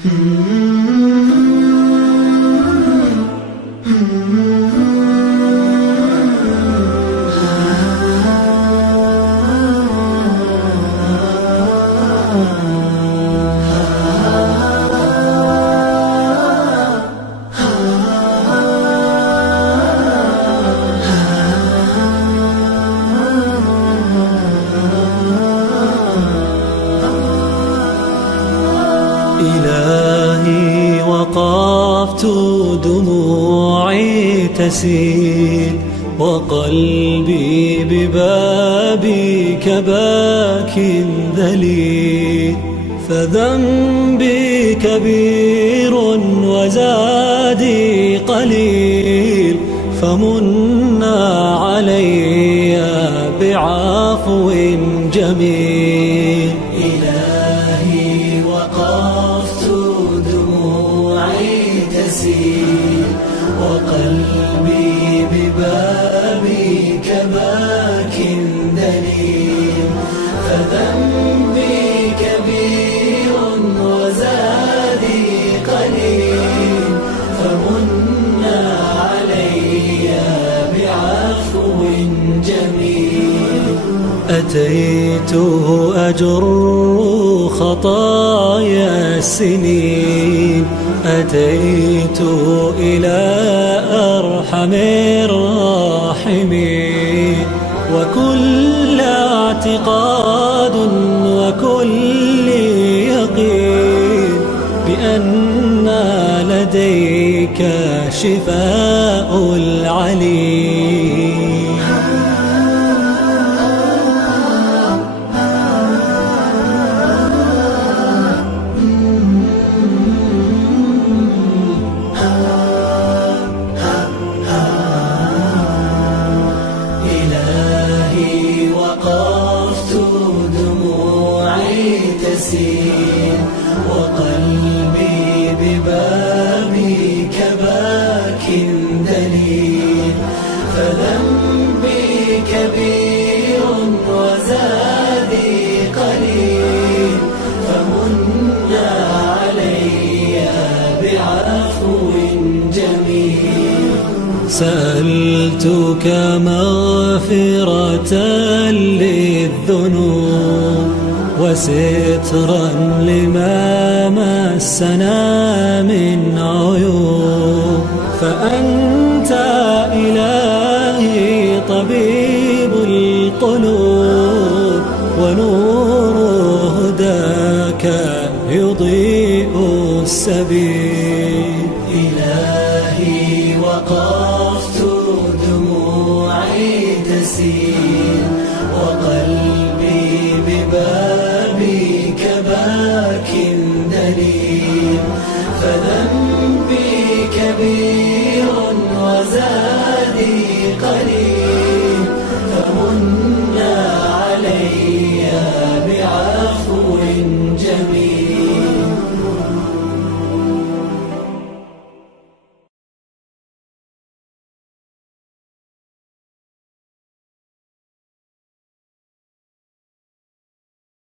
إلهي وقفت دموعي تسيل وقلبي ببابك باك ذليل، فذنبي كبير وزادي قليل، فمنا علي بعفو جميل. إلهي وقفت دموعي تسيل وقلبي ببابك باك دليل، فذنبي كبير وزادي قليل، فمنا علي بعفو جميل. أتيت أجر خطايا السنين، أتيت إلى أرحم الراحمين، وكل اعتقاد وكل يقين بأن لديك شفاء العليل. وقفت دموعي تسيل وقلبي ببابك باك دليل، فذنبي كبير وزادي قليل، فمنا علي بعفو جميل. سألتك مغفرة للذنوب وسترا لما مسنا من عيوب، فأنت إله